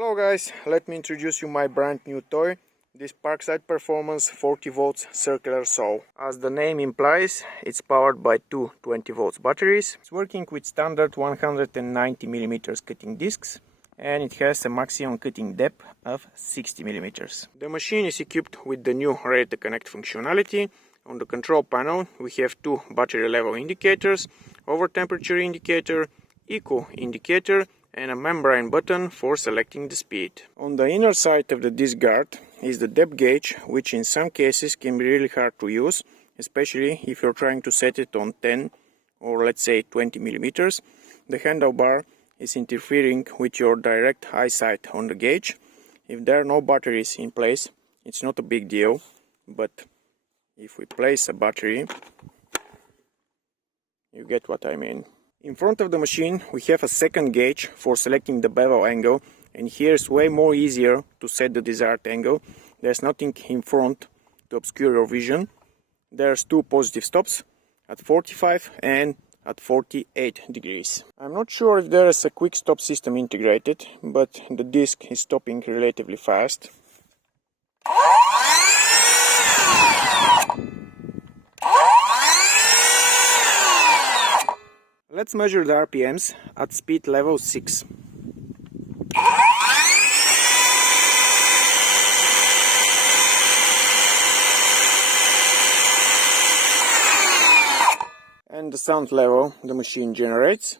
Hello guys, let me introduce you my brand new toy, this Parkside Performance 40 volts circular saw. As the name implies, it's powered by two 20 volts batteries. It's working with standard 190 mm cutting discs and it has a maximum cutting depth of 60 mm. The machine is equipped with the new Ready to Connect functionality. On the control panel we have two battery level indicators, over temperature indicator, eco indicator, and a membrane button for selecting the speed. On the inner side of the disc guard is the depth gauge, which in some cases can be really hard to use, especially if you're trying to set it on 10 or let's say 20 millimeters. The handlebar is interfering with your direct eyesight on the gauge. If there are no batteries in place, it's not a big deal, but if we place a battery, you get what I mean. In front of the machine we have a second gauge for selecting the bevel angle, and here it's way more easier to set the desired angle. There's nothing in front to obscure your vision. There's two positive stops at 45 and at 48 degrees. I'm not sure if there is a quick stop system integrated, but the disc is stopping relatively fast. Let's measure the RPMs at speed level 6. And the sound level the machine generates.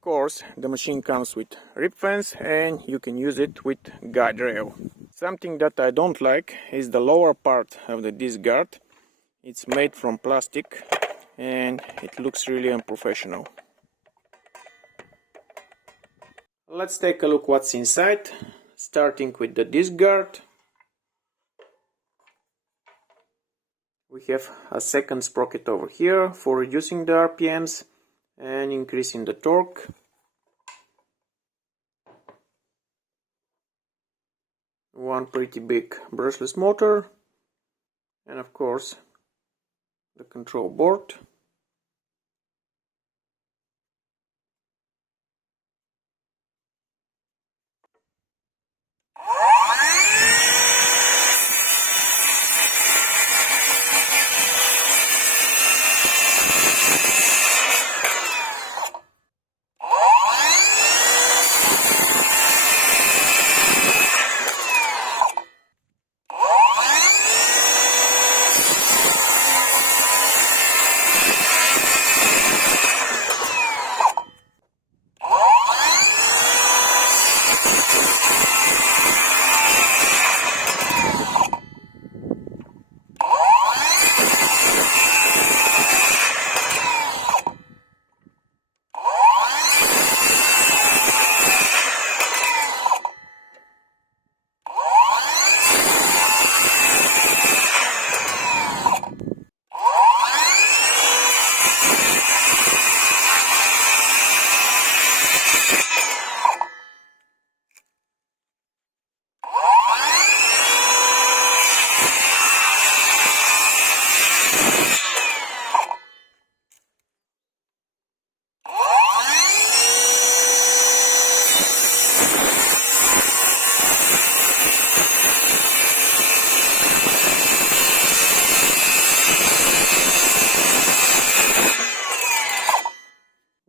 Of course, the machine comes with rip fence and you can use it with guide rail. Something that I don't like is the lower part of the disc guard. It's made from plastic and it looks really unprofessional. Let's take a look what's inside, starting with the disc guard. We have a second sprocket over here for reducing the RPMs and increasing the torque. One pretty big brushless motor, and of course the control board.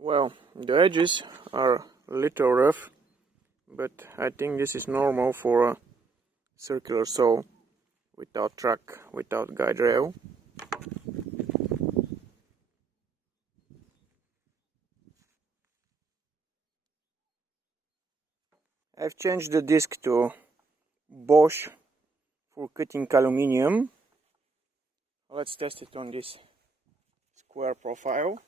Well, the edges are a little rough, but I think this is normal for a circular saw without track, without guide rail. I've changed the disc to Bosch for cutting aluminium. Let's test it on this square profile.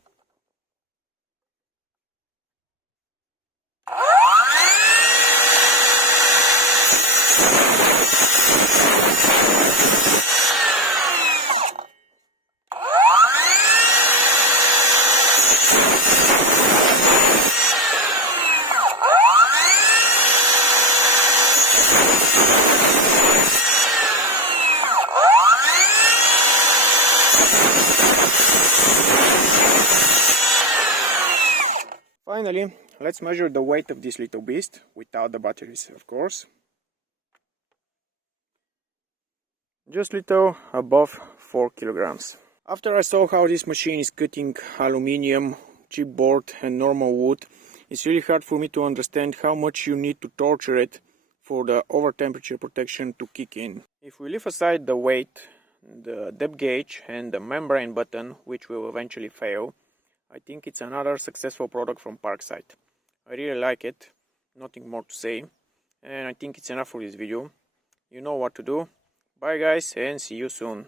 Finally, let's measure the weight of this little beast, without the batteries of course. Just little above 4 kilograms. After I saw how this machine is cutting aluminium, chipboard and normal wood, it's really hard for me to understand how much you need to torture it for the over temperature protection to kick in. If we leave aside the weight, the depth gauge and the membrane button, which will eventually fail, I think it's another successful product from Parkside. I really like it, nothing more to say, and I think it's enough for this video. You know what to do. Bye guys, and see you soon.